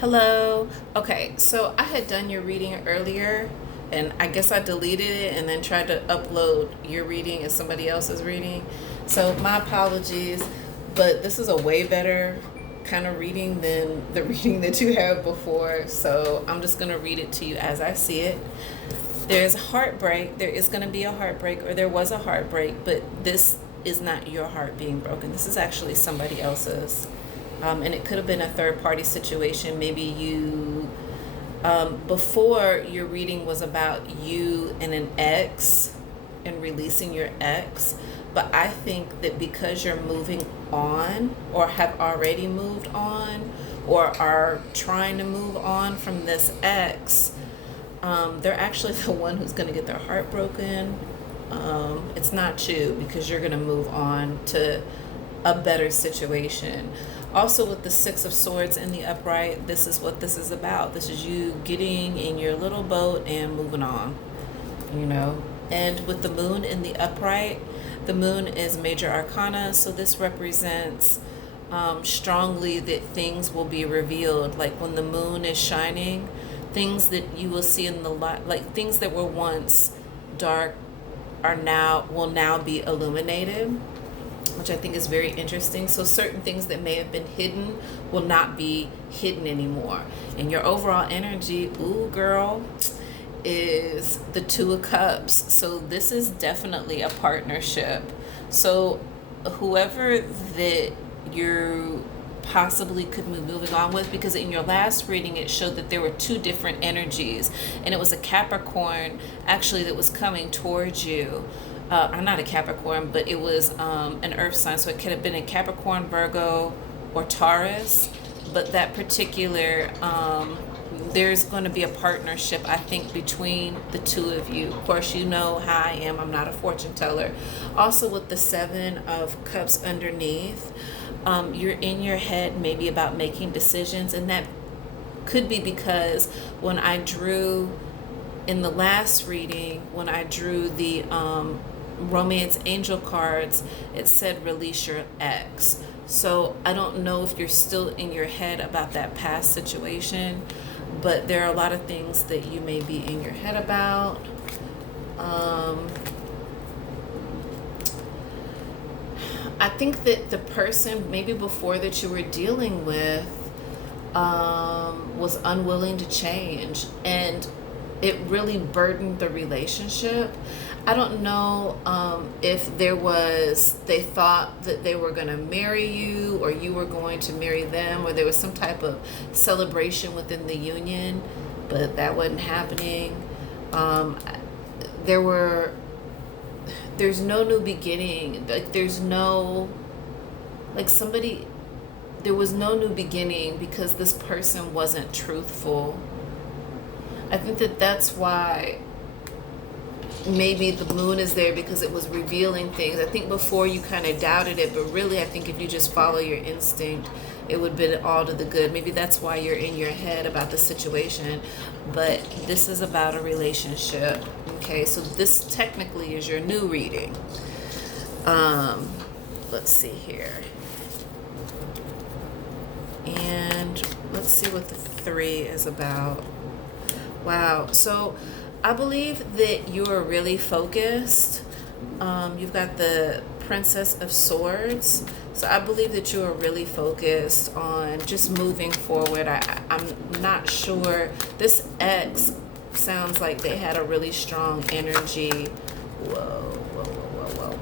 Hello. Okay, so I had done your reading earlier, and I guess I deleted it and then tried to upload your reading as somebody else's reading. So my apologies, but this is a way better kind of reading than the reading that you had before. So I'm just going to read it to you as I see it. There's heartbreak. There is going to be a heartbreak, or there was a heartbreak, but this is not your heart being broken. This is actually somebody else's. And it could have been a third party situation. Maybe before your reading was about you and an ex and releasing your ex. But I think that because you're moving on, or have already moved on, or are trying to move on from this ex, they're actually the one who's going to get their heart broken. It's not you, because you're going to move on to a better situation. Also, with the Six of Swords in the upright, this is what this is about. This is you getting in your little boat and moving on, you know. And with the moon in the upright, the moon is major arcana, so this represents strongly that things will be revealed. Like when the moon is shining, things that you will see in the light, like things that were once dark will now be illuminated, which I think is very interesting. So certain things that may have been hidden will not be hidden anymore. And your overall energy, ooh girl, is the Two of Cups. So this is definitely a partnership. So whoever that you possibly could be moving on with, because in your last reading it showed that there were two different energies, and it was a Capricorn actually that was coming towards you. Or not a Capricorn, but it was an earth sign. So it could have been a Capricorn, Virgo, or Taurus. But that particular, there's going to be a partnership, I think, between the two of you. Of course, you know how I am. I'm not a fortune teller. Also, with the Seven of Cups underneath, you're in your head maybe about making decisions. And that could be because when I drew in the last reading, when I drew the romance angel cards, it said release your ex. So I don't know if you're still in your head about that past situation, but there are a lot of things that you may be in your head about. I think that the person maybe before that you were dealing with was unwilling to change, and it really burdened the relationship. I don't know if they thought that they were going to marry you, or you were going to marry them, or there was some type of celebration within the union, but that wasn't happening. Um, there were, there's no new beginning. Like there was no new beginning because this person wasn't truthful. I think that that's why maybe the moon is there, because it was revealing things. I think before you kind of doubted it, but really I think if you just follow your instinct, it would be all to the good. Maybe that's why you're in your head about the situation, but this is about a relationship. Okay, so this technically is your new reading. Let's see here. And let's see what the 3 is about. Wow. So I believe that you are really focused. You've got the Princess of Swords. So I believe that you are really focused on just moving forward. I'm not sure. This ex sounds like they had a really strong energy. Whoa.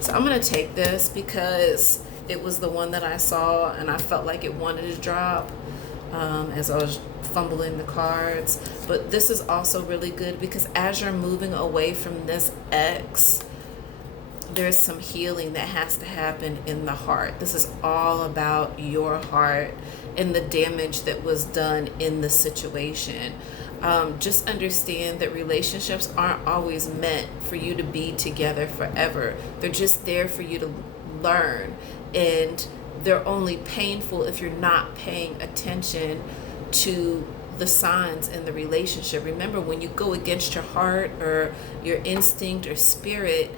So I'm going to take this because it was the one that I saw and I felt like it wanted to drop as I was fumbling the cards. But this is also really good because as you're moving away from this ex, there's some healing that has to happen in the heart. This is all about your heart and the damage that was done in the situation. Just understand that relationships aren't always meant for you to be together forever. They're just there for you to learn, and they're only painful if you're not paying attention to the signs in the relationship. Remember, when you go against your heart or your instinct or spirit,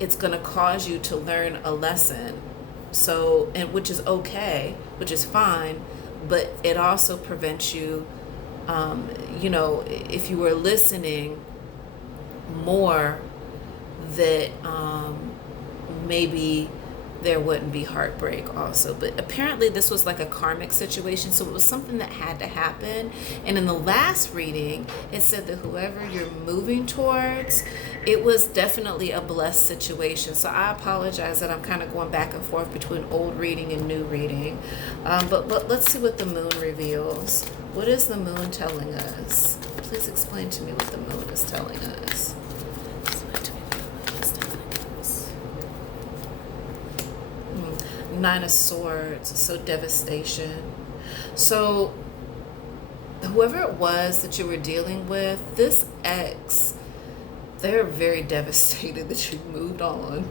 it's going to cause you to learn a lesson. So, and which is okay, which is fine, but it also prevents you, you know, if you were listening more, that maybe there wouldn't be heartbreak also. But apparently this was like a karmic situation, so it was something that had to happen. And in the last reading, it said that whoever you're moving towards, it was definitely a blessed situation. So I apologize that I'm kind of going back and forth between old reading and new reading. But let's see what the moon reveals. What is the moon telling us? Please explain to me what the moon is telling us. Nine of Swords, so devastation. So whoever it was that you were dealing with, this ex, they're very devastated that you moved on.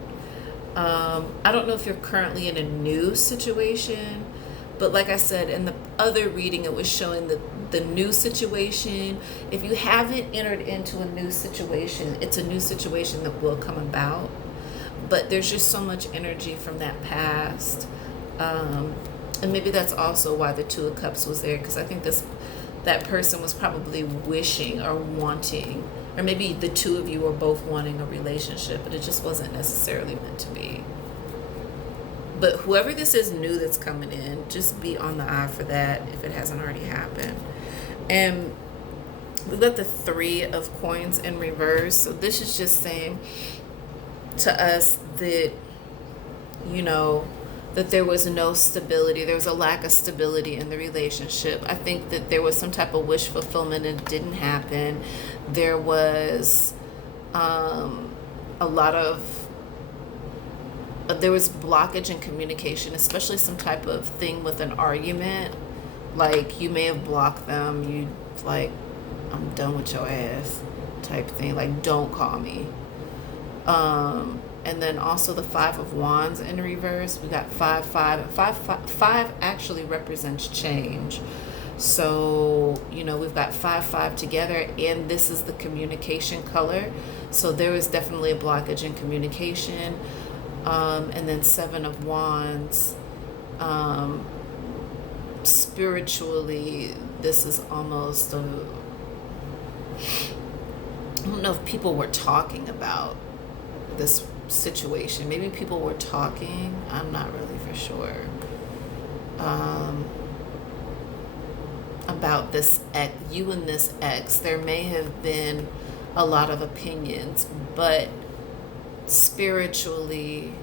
I don't know if you're currently in a new situation, but like I said, in the other reading, it was showing that the new situation, if you haven't entered into a new situation, it's a new situation that will come about. But there's just so much energy from that past, and maybe that's also why the Two of Cups was there, because I think that person was probably wishing or wanting, or maybe the two of you were both wanting a relationship, but it just wasn't necessarily meant to be. But whoever this is new that's coming in, just be on the eye for that if it hasn't already happened. And we've got the Three of Coins in reverse, so this is just saying to us that, you know, that there was no stability. There was a lack of stability in the relationship. I think that there was some type of wish fulfillment and it didn't happen. There was a lot of, there was blockage in communication, especially some type of thing with an argument. Like you may have blocked them. You like, I'm done with your ass type thing. Like, don't call me. And then also the Five of Wands in reverse. We got 5, 5, and 5 actually represents change. So, you know, we've got 5, 5 together, and this is the communication color. So there is definitely a blockage in communication. And then 7 of Wands. Spiritually, this is almost I don't know if people were talking about this situation. Maybe people were talking. I'm not really for sure. About this ex, you and this ex. There may have been a lot of opinions, but spiritually,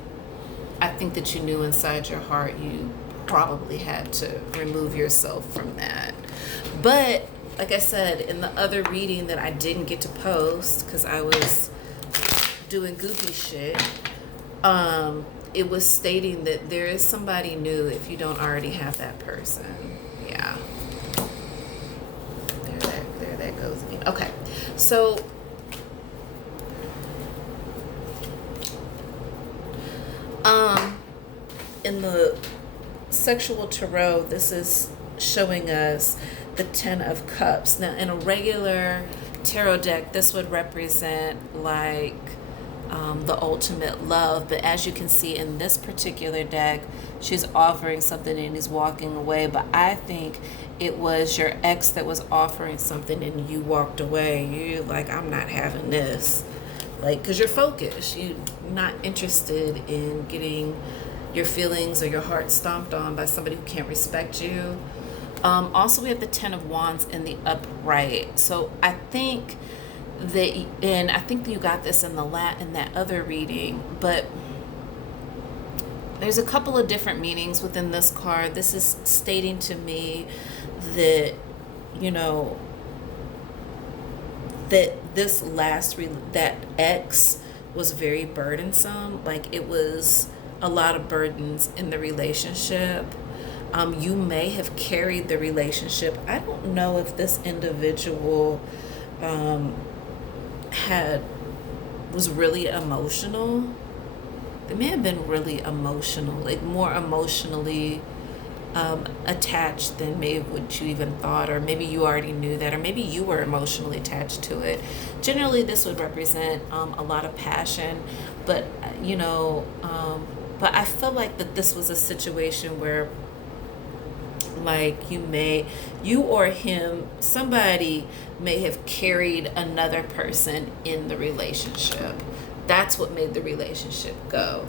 I think that you knew inside your heart you probably had to remove yourself from that. But like I said, in the other reading that I didn't get to post because I was doing goofy shit, it was stating that there is somebody new if you don't already have that person. Yeah. There that goes again. Okay. So in the sexual tarot, this is showing us the 10 of Cups. Now, in a regular tarot deck, this would represent like the ultimate love. But as you can see in this particular deck, she's offering something and he's walking away. But I think it was your ex that was offering something and you walked away. You're like, I'm not having this. Like, because you're focused. You're not interested in getting your feelings or your heart stomped on by somebody who can't respect you. Also, we have the 10 of Wands in the upright. So I think that, and I think that you got this in that other reading, but there's a couple of different meanings within this card. This is stating to me that, you know, that this that ex was very burdensome. Like, it was a lot of burdens in the relationship. You may have carried the relationship. I don't know if this individual was really emotional. They may have been really emotional, like more emotionally attached than maybe what you even thought, or maybe you already knew that, or maybe you were emotionally attached to it. Generally, this would represent a lot of passion, but you know, but I feel like that this was a situation where Like you or him, somebody may have carried another person in the relationship. That's what made the relationship go.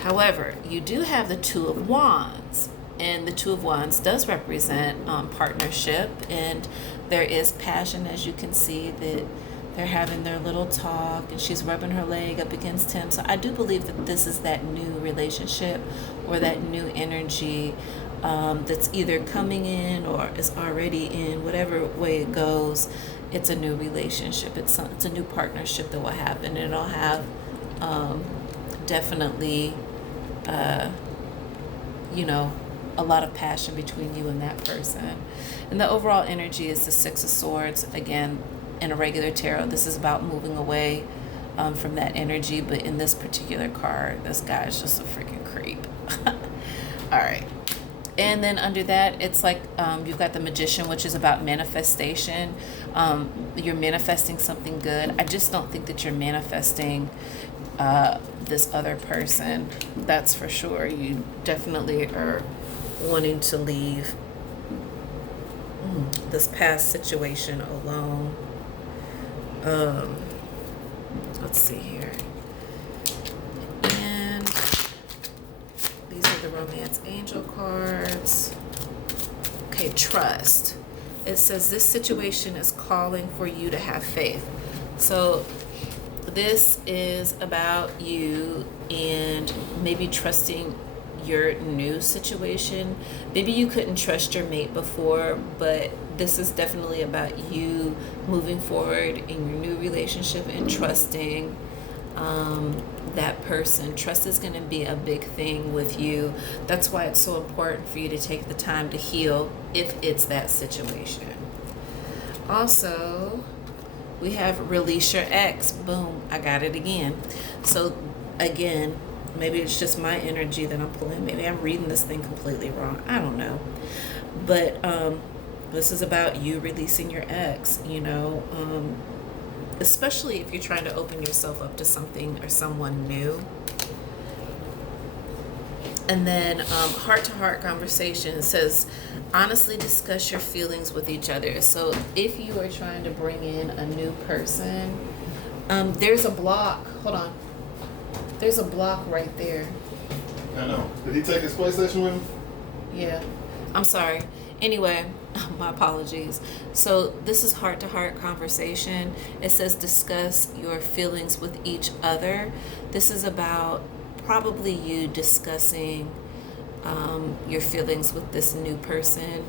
However, you do have the Two of Wands, and the Two of Wands does represent partnership, and there is passion, as you can see that they're having their little talk, and she's rubbing her leg up against him. So I do believe that this is that new relationship or that new energy that's either coming in or is already in, whatever way it goes. It's a new relationship. It's a new partnership that will happen, and it'll have definitely, you know, a lot of passion between you and that person. And the overall energy is the Six of Swords. Again, in a regular tarot, this is about moving away from that energy, but in this particular card, this guy is just a freaking creep. All right. And then under that, it's like you've got the Magician, which is about manifestation. You're manifesting something good. I just don't think that you're manifesting this other person. That's for sure. You definitely are wanting to leave this past situation alone. Let's see here. And these are the Romance Angel cards. Okay, trust. It says this situation is calling for you to have faith. So this is about you and maybe trusting your new situation. Maybe you couldn't trust your mate before, but this is definitely about you moving forward in your new relationship and trusting that person. Trust is going to be a big thing with you. That's why it's so important for you to take the time to heal if it's that situation. Also, we have release your ex. Boom, I got it again. So again, maybe it's just my energy that I'm pulling. Maybe I'm reading this thing completely wrong. I don't know. But this is about you releasing your ex, you know, especially if you're trying to open yourself up to something or someone new. And then heart-to-heart conversation says, honestly discuss your feelings with each other. So if you are trying to bring in a new person, there's a block. Hold on. There's a block right there. I know. Did he take his PlayStation with him? Yeah. I'm sorry. Anyway, my apologies. So this is heart-to-heart conversation. It says discuss your feelings with each other. This is about probably you discussing your feelings with this new person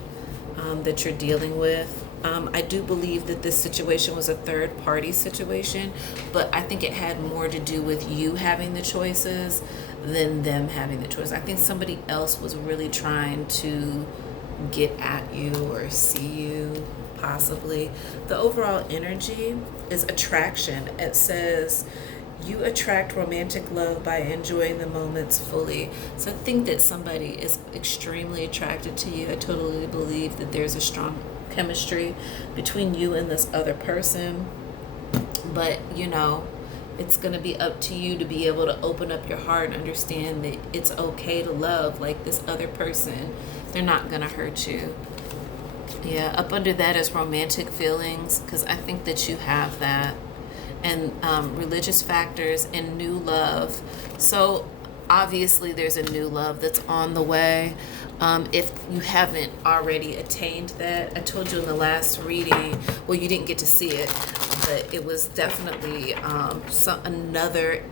that you're dealing with. I do believe that this situation was a third party situation, but I think it had more to do with you having the choices than them having the choice. I think somebody else was really trying to get at you or see you, possibly. The overall energy is attraction. It says you attract romantic love by enjoying the moments fully. So I think that somebody is extremely attracted to you. I totally believe that there's a strong chemistry between you and this other person. But, you know, it's going to be up to you to be able to open up your heart and understand that it's okay to love like this other person. They're not going to hurt you. Yeah, up under that is romantic feelings, because I think that you have that. And religious factors and new love. So obviously there's a new love that's on the way. If you haven't already attained that, I told you in the last reading, well, you didn't get to see it, but it was definitely another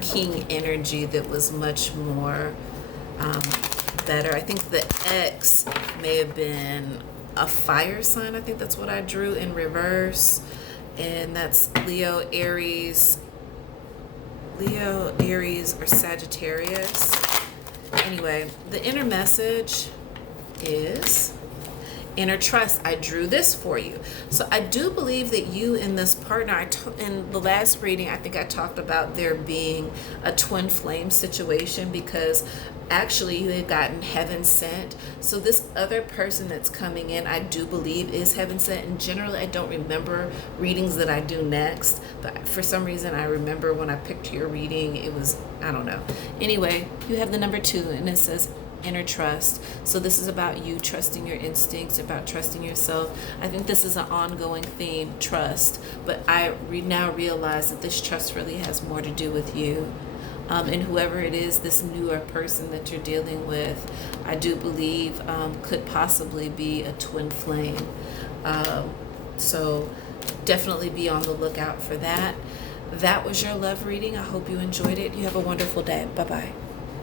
king energy that was much more better. I think the X may have been a fire sign. I think that's what I drew in reverse. And that's Leo, Aries, or Sagittarius. Anyway, the inner message is inner trust. I drew this for you. So I do believe that you and this partner, in the last reading, I think I talked about there being a twin flame situation, because actually you had gotten heaven sent. So this other person that's coming in, I do believe is heaven sent. And generally I don't remember readings that I do next, but for some reason I remember when I picked your reading, it was, I don't know. Anyway, you have the number 2, and it says inner trust. So this is about you trusting your instincts, about trusting yourself. I think this is an ongoing theme, trust. But I now realize that this trust really has more to do with you. And whoever it is, this newer person that you're dealing with, I do believe could possibly be a twin flame. So definitely be on the lookout for that. That was your love reading. I hope you enjoyed it. You have a wonderful day. Bye-bye.